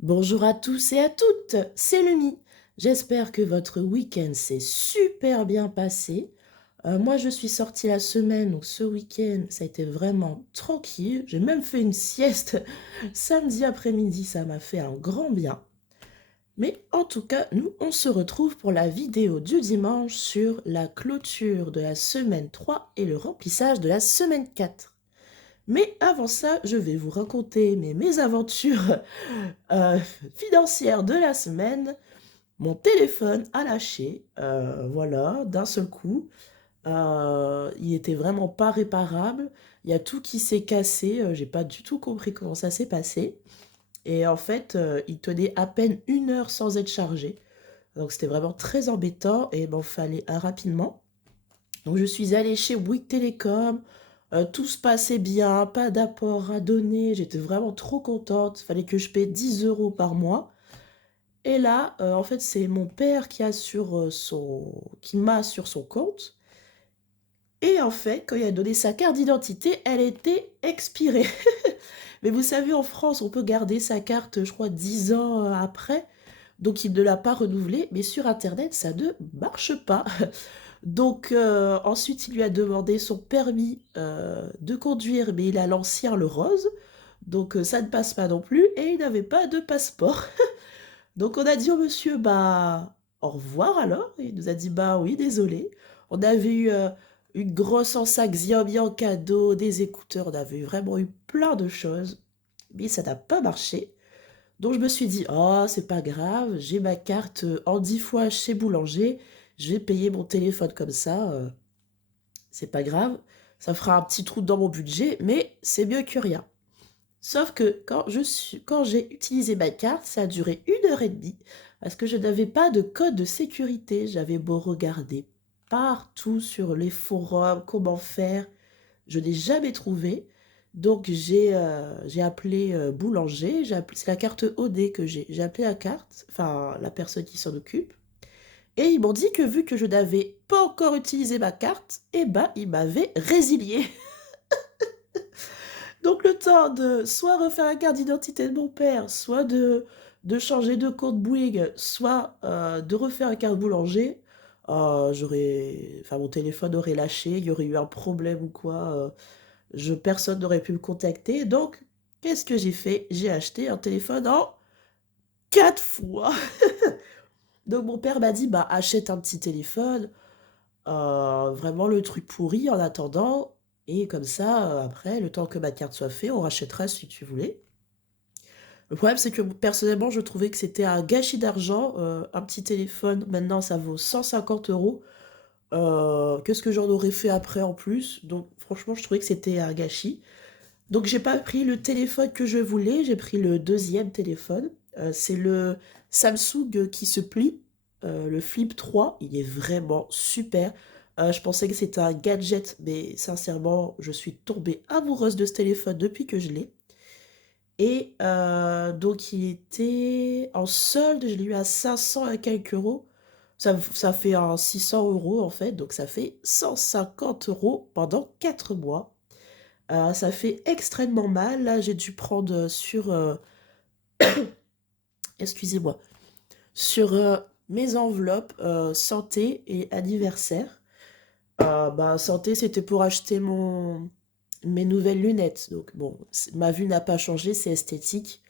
Bonjour à tous et à toutes, c'est Lumi. J'espère que votre week-end s'est super bien passé. Moi, je suis sortie la semaine, donc ce week-end, ça a été vraiment tranquille. J'ai même fait une sieste samedi après-midi, ça m'a fait un grand bien. Mais en tout cas, nous, on se retrouve pour la vidéo du dimanche sur la clôture de la semaine 3 et le remplissage de la semaine 4. Mais avant ça, je vais vous raconter mes mésaventures euh, financières de la semaine. Mon téléphone a lâché, voilà, d'un seul coup. Il était vraiment pas réparable. Il y a tout qui s'est cassé. J'ai pas du tout compris comment ça s'est passé. Et en fait, il tenait à peine 1 heure sans être chargé. Donc c'était vraiment très embêtant et il m'en fallait un rapidement. Donc je suis allée chez Bouygues Télécom. Tout se passait bien, pas d'apport à donner. J'étais vraiment trop contente. Il fallait que je paie 10 euros par mois. Et là, en fait, c'est mon père qui m'a sur son compte. Et en fait, quand il a donné sa carte d'identité, elle était expirée. Mais vous savez, en France, on peut garder sa carte, je crois, 10 ans après. Donc, il ne l'a pas renouvelée. Mais sur Internet, ça ne marche pas. Donc, ensuite, il lui a demandé son permis de conduire, mais il a l'ancien, le rose. Donc, ça ne passe pas non plus. Et il n'avait pas de passeport. Donc on a dit au monsieur, bah, au revoir alors. Il nous a dit, bah oui, désolé. On avait eu une grosse enceinte Xiaomi en cadeau, des écouteurs, on avait vraiment eu plein de choses. Mais ça n'a pas marché. Donc je me suis dit, oh, c'est pas grave, j'ai ma carte en 10 fois chez Boulanger, je vais payer mon téléphone comme ça, c'est pas grave. Ça fera un petit trou dans mon budget, mais c'est mieux que rien. Sauf que quand j'ai utilisé ma carte, ça a duré 1 heure et demie parce que je n'avais pas de code de sécurité. J'avais beau regarder partout sur les forums comment faire, je n'ai jamais trouvé. Donc j'ai appelé Boulanger, c'est la carte OD que j'ai. J'ai appelé la carte, enfin la personne qui s'en occupe. Et ils m'ont dit que vu que je n'avais pas encore utilisé ma carte, eh ben ils m'avaient résilié. Donc le temps de soit refaire la carte d'identité de mon père, soit de changer de compte Bouygues, soit de refaire la carte boulanger, enfin mon téléphone aurait lâché, il y aurait eu un problème ou quoi, personne n'aurait pu me contacter. Donc qu'est-ce que j'ai fait? J'ai acheté un téléphone en 4 fois. Donc mon père m'a dit, bah achète un petit téléphone, vraiment le truc pourri en attendant. Et comme ça, après, le temps que ma carte soit faite, on rachètera si tu voulais. Le problème, c'est que personnellement, je trouvais que c'était un gâchis d'argent. Un petit téléphone, maintenant, ça vaut 150 euros. Qu'est-ce que j'en aurais fait après en plus? Donc, franchement, je trouvais que c'était un gâchis. Donc, j'ai pas pris le téléphone que je voulais, j'ai pris le deuxième téléphone. C'est le Samsung qui se plie, le Flip 3. Il est vraiment super. Je pensais que c'était un gadget, mais sincèrement, je suis tombée amoureuse de ce téléphone depuis que je l'ai. Et donc, il était en solde, je l'ai eu à 500 et quelques euros. Ça fait un 600 euros en fait, donc ça fait 150 euros pendant 4 mois. Ça fait extrêmement mal. Là, j'ai dû prendre excusez-moi, sur mes enveloppes santé et anniversaire. Bah, santé, c'était pour acheter mes nouvelles lunettes. Donc, bon, ma vue n'a pas changé, c'est esthétique.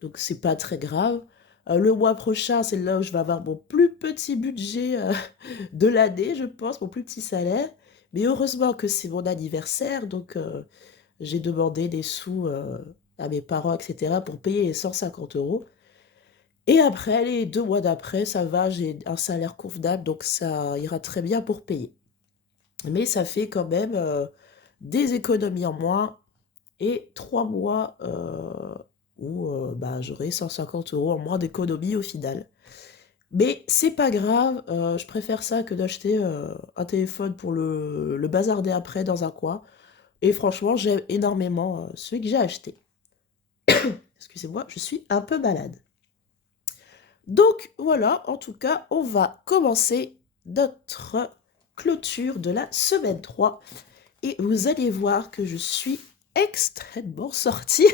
Donc c'est pas très grave. Le mois prochain, c'est là où je vais avoir mon plus petit budget de l'année, je pense, mon plus petit salaire. Mais heureusement que c'est mon anniversaire, donc j'ai demandé des sous à mes parents, etc., pour payer les 150 euros. Et après, les 2 mois d'après, ça va, j'ai un salaire convenable, donc ça ira très bien pour payer. Mais ça fait quand même des économies en moins et 3 mois où bah, j'aurai 150 euros en moins d'économie au final. Mais c'est pas grave, je préfère ça que d'acheter un téléphone pour le bazarder après dans un coin. Et franchement, j'aime énormément celui que j'ai acheté. Excusez-moi, je suis un peu malade. Donc voilà, en tout cas, on va commencer notre clôture de la semaine 3. Et vous allez voir que je suis extrêmement sortie.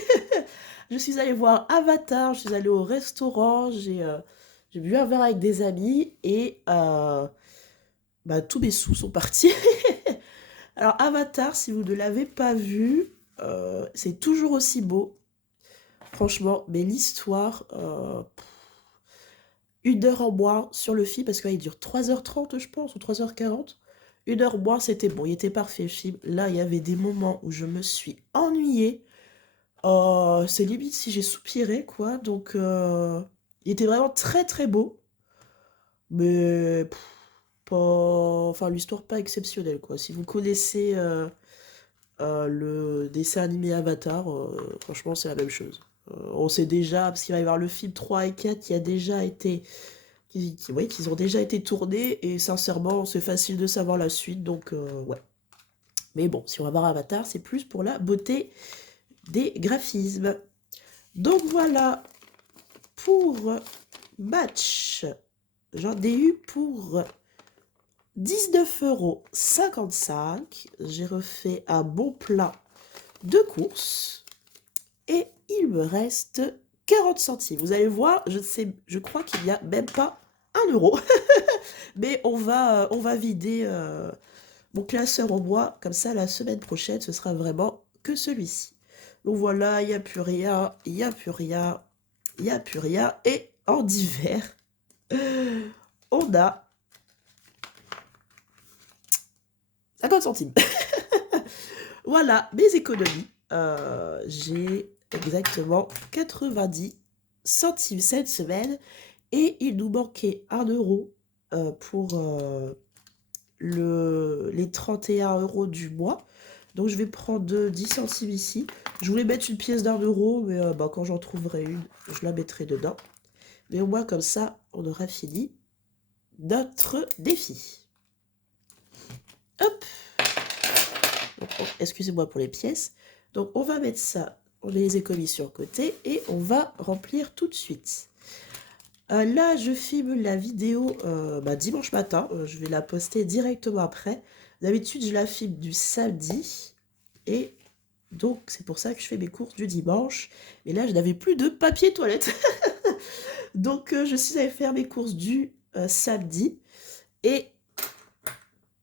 Je suis allée voir Avatar, je suis allée au restaurant, j'ai bu un verre avec des amis et bah, tous mes sous sont partis. Alors Avatar, si vous ne l'avez pas vu, c'est toujours aussi beau, franchement, mais l'histoire, 1 heure en moins sur le film, parce qu'il dure 3h30 je pense, ou 3h40. 1 heure moins, c'était bon, il était parfait le film. Là, il y avait des moments où je me suis ennuyée. C'est limite si j'ai soupiré, quoi. Donc, il était vraiment très très beau. Mais pas... Enfin, l'histoire pas exceptionnelle, quoi. Si vous connaissez le dessin animé Avatar, franchement, c'est la même chose. On sait déjà, parce qu'il va y avoir le film 3 et 4 qui a déjà été... Oui, qu'ils ont déjà été tournés, et sincèrement, c'est facile de savoir la suite, donc ouais. Mais bon, si on va voir Avatar, c'est plus pour la beauté des graphismes. Donc voilà, pour Match, j'en ai eu pour 19,55 €. J'ai refait un bon plat de courses et il me reste 40 centimes. Vous allez voir, je crois qu'il n'y a même pas 1 €. Mais on va vider mon classeur en bois. Comme ça, la semaine prochaine, ce sera vraiment que celui-ci. Donc voilà, il n'y a plus rien, il n'y a plus rien, il n'y a plus rien. Et en divers, on a 50 centimes. Voilà, mes économies. J'ai exactement 90 centimes cette semaine. Et il nous manquait 1 € pour les 31 € du mois. Donc je vais prendre 10 centimes ici. Je voulais mettre une pièce d'1 €, mais bah, quand j'en trouverai une, je la mettrai dedans. Mais au moins comme ça, on aura fini notre défi. Hop. Excusez-moi pour les pièces. Donc on va mettre ça, on les économies sur le côté et on va remplir tout de suite. Là, je filme la vidéo bah, dimanche matin. Je vais la poster directement après. D'habitude, je la filme du samedi. Et donc, c'est pour ça que je fais mes courses du dimanche. Mais là, je n'avais plus de papier toilette. Donc, je suis allée faire mes courses du samedi. Et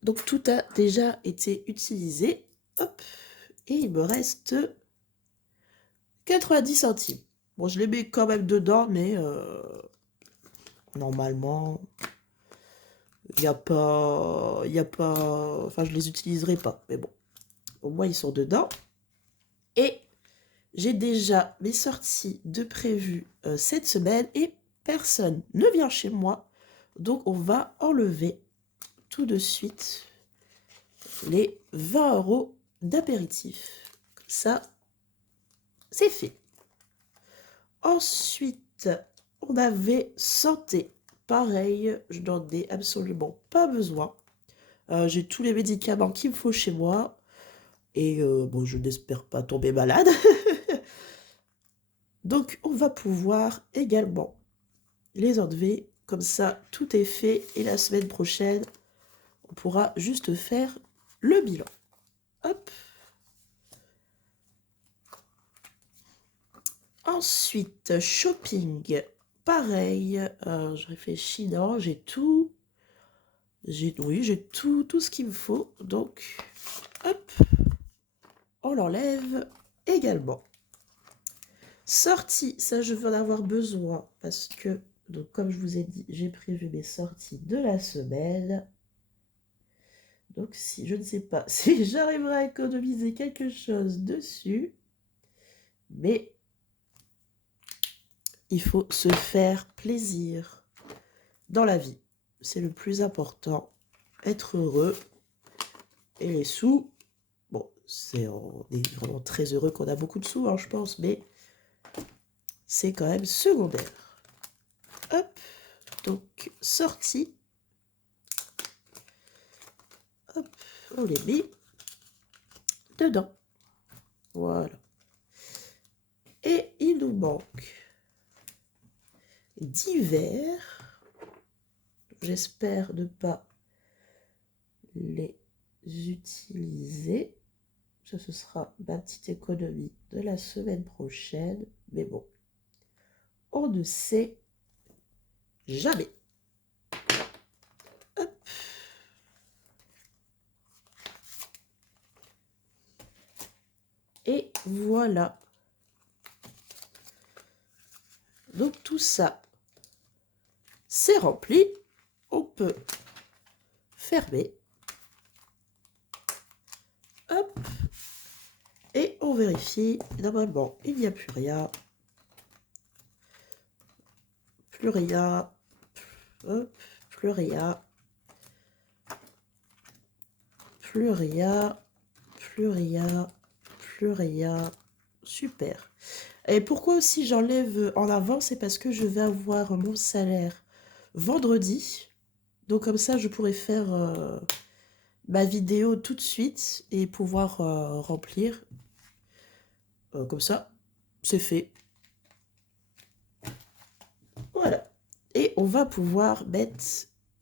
donc, tout a déjà été utilisé. Hop. Et il me reste 90 centimes. Bon, je les mets quand même dedans, mais normalement... Il n'y a pas... Enfin, je les utiliserai pas. Mais bon, au moins, ils sont dedans. Et j'ai déjà mes sorties de prévues cette semaine. Et personne ne vient chez moi. Donc, on va enlever tout de suite les 20 € d'apéritif. Comme ça, c'est fait. Ensuite, on avait santé. Pareil, je n'en ai absolument pas besoin. J'ai tous les médicaments qu'il me faut chez moi. Et bon, je n'espère pas tomber malade. Donc, on va pouvoir également les enlever. Comme ça, tout est fait. Et la semaine prochaine, on pourra juste faire le bilan. Hop. Ensuite, shopping. Pareil, je réfléchis. Non, j'ai tout. Oui, j'ai tout ce qu'il me faut. Donc, hop, on l'enlève également. Sortie, ça je vais en avoir besoin parce que, donc comme je vous ai dit, j'ai prévu mes sorties de la semaine. Donc si je ne sais pas si j'arriverai à économiser quelque chose dessus, mais il faut se faire plaisir dans la vie. C'est le plus important, être heureux. Et les sous, bon, on est vraiment très heureux qu'on a beaucoup de sous, hein, je pense, mais c'est quand même secondaire. Hop, donc sortie. Hop, on les met dedans. Voilà. Et il nous manque divers. J'espère ne pas les utiliser. Ça, ce sera ma petite économie de la semaine prochaine. Mais bon, on ne sait jamais. Hop. Et voilà. Donc tout ça, c'est rempli. On peut fermer. Hop. Et on vérifie. Normalement, il n'y a plus rien. Plus rien. Hop. Plus rien. Plus rien. Plus rien. Plus rien. Super. Et pourquoi aussi j'enlève en avant, c'est parce que je vais avoir mon salaire vendredi. Donc comme ça, je pourrais faire ma vidéo tout de suite et pouvoir remplir. Comme ça, c'est fait. Voilà. Et on va pouvoir mettre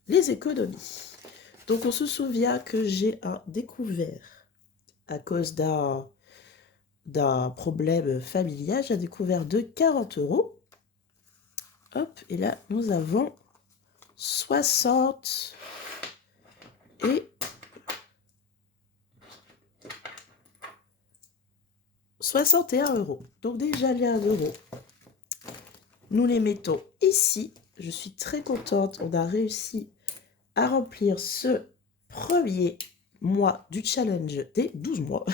les économies. Donc on se souvient que j'ai un découvert à cause d'un problème familial. J'ai un découvert de 40 €. Hop, et là, nous avons 60 et 61 €. Donc déjà les 1 €. Nous les mettons ici. Je suis très contente. On a réussi à remplir ce premier mois du challenge des 12 mois.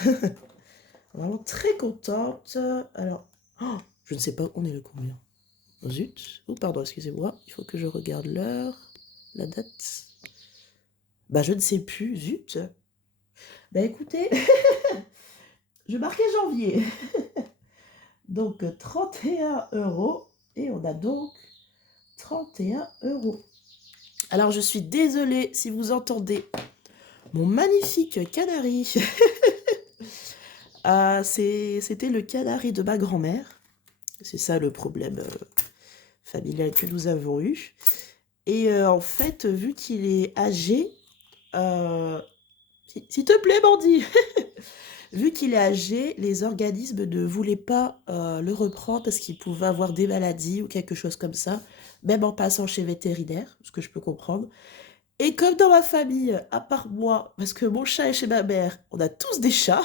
Vraiment très contente. Alors, oh, je ne sais pas, on est le combien? Zut. Oh, pardon, excusez-moi. Il faut que je regarde l'heure, la date. Bah, je ne sais plus. Zut. Bah, écoutez, je marquais janvier. Donc, 31 €. Et on a donc 31 €. Alors, je suis désolée si vous entendez mon magnifique canari. C'était le canari de ma grand-mère. C'est ça le problème familial que nous avons eu. Et en fait, vu qu'il est âgé, s'il te plaît, Bandit, vu qu'il est âgé, les organismes ne voulaient pas le reprendre parce qu'il pouvait avoir des maladies ou quelque chose comme ça, même en passant chez vétérinaire, ce que je peux comprendre. Et comme dans ma famille, à part moi, parce que mon chat est chez ma mère, on a tous des chats,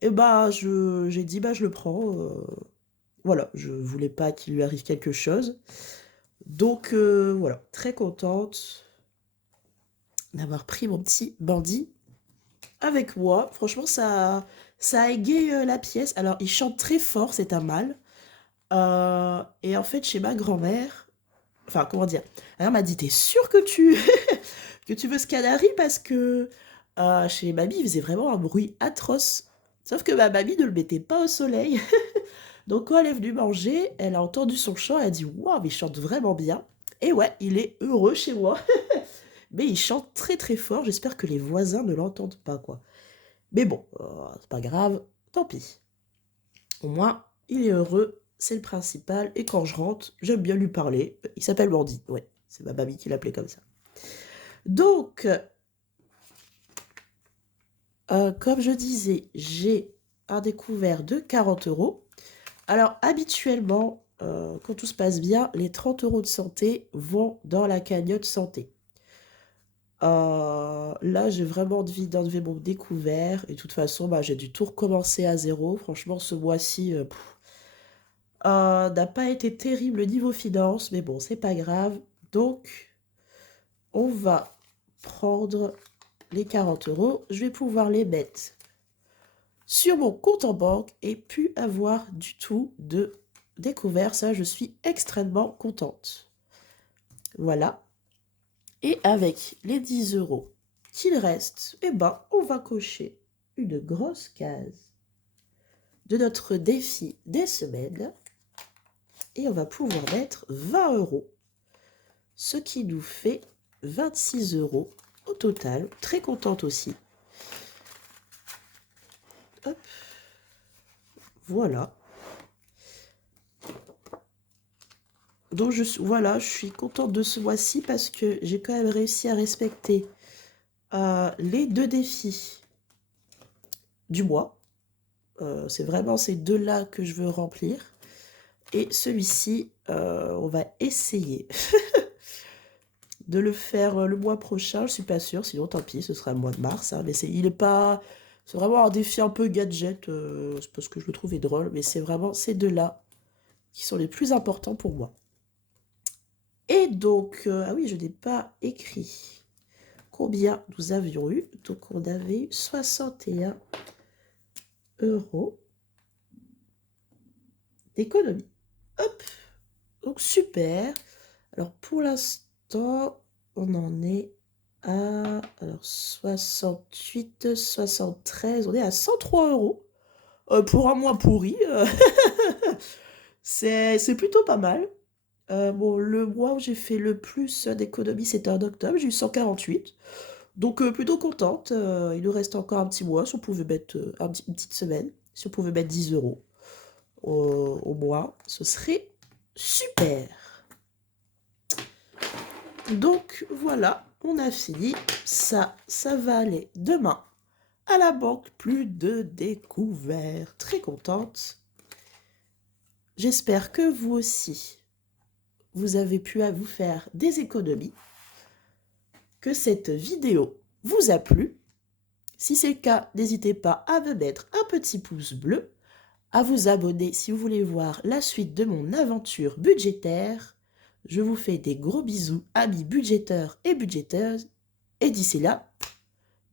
et bah j'ai dit bah je le prends. Voilà, je voulais pas qu'il lui arrive quelque chose. Donc voilà, très contente d'avoir pris mon petit Bandit avec moi. Franchement, ça a égayé la pièce. Alors, il chante très fort, c'est un mâle. Et en fait, chez ma grand-mère, enfin, comment dire, elle m'a dit, t'es sûre que que tu veux ce canari parce que chez mamie, il faisait vraiment un bruit atroce. Sauf que ma mamie ne le mettait pas au soleil. Donc, quand elle est venue manger, elle a entendu son chant, elle a dit, waouh, mais il chante vraiment bien. Et ouais, il est heureux chez moi. Mais il chante très très fort, j'espère que les voisins ne l'entendent pas, quoi. Mais bon, c'est pas grave, tant pis. Au moins, il est heureux, c'est le principal. Et quand je rentre, j'aime bien lui parler. Il s'appelle Bandit, ouais, c'est ma mamie qui l'appelait comme ça. Donc, comme je disais, j'ai un découvert de 40 €. Alors, habituellement, quand tout se passe bien, les 30 € de santé vont dans la cagnotte santé. Là, j'ai vraiment envie d'enlever mon découvert. Et de toute façon, bah, j'ai dû tout recommencer à zéro. Franchement, ce mois-ci n'a pas été terrible niveau finance. Mais bon, c'est pas grave. Donc, on va prendre les 40 €. Je vais pouvoir les mettre sur mon compte en banque et plus avoir du tout de découvert. Ça, je suis extrêmement contente. Voilà. Et avec les 10 € qu'il reste, eh ben, on va cocher une grosse case de notre défi des semaines. Et on va pouvoir mettre 20 €, ce qui nous fait 26 € au total. Très contente aussi. Hop. Voilà. Donc voilà, je suis contente de ce mois-ci parce que j'ai quand même réussi à respecter les 2 défis du mois. C'est vraiment ces deux-là que je veux remplir. Et celui-ci, on va essayer de le faire le mois prochain. Je suis pas sûre, sinon tant pis, ce sera le mois de mars. Hein, mais il est pas... C'est vraiment un défi un peu gadget, c'est parce que je le trouvais drôle, mais c'est vraiment ces deux-là qui sont les plus importants pour moi. Et donc, ah oui, je n'ai pas écrit combien nous avions eu. Donc, on avait eu 61 € d'économie. Hop, donc super. Alors, pour l'instant, on en est à 68, 73, on est à 103 € pour un mois pourri. C'est plutôt pas mal. Bon, le mois où j'ai fait le plus d'économies, c'était en octobre, j'ai eu 148. Donc, plutôt contente. Il nous reste encore un petit mois. Si on pouvait mettre une petite semaine, si on pouvait mettre 10 € au mois, ce serait super. Donc, voilà, on a fini. Ça va aller demain à la banque. Plus de découvertes. Très contente. J'espère que vous aussi, vous avez pu vous faire des économies, que cette vidéo vous a plu. Si c'est le cas, n'hésitez pas à me mettre un petit pouce bleu, à vous abonner si vous voulez voir la suite de mon aventure budgétaire. Je vous fais des gros bisous, amis budgéteurs et budgéteuses. Et d'ici là,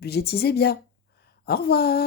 budgétisez bien. Au revoir.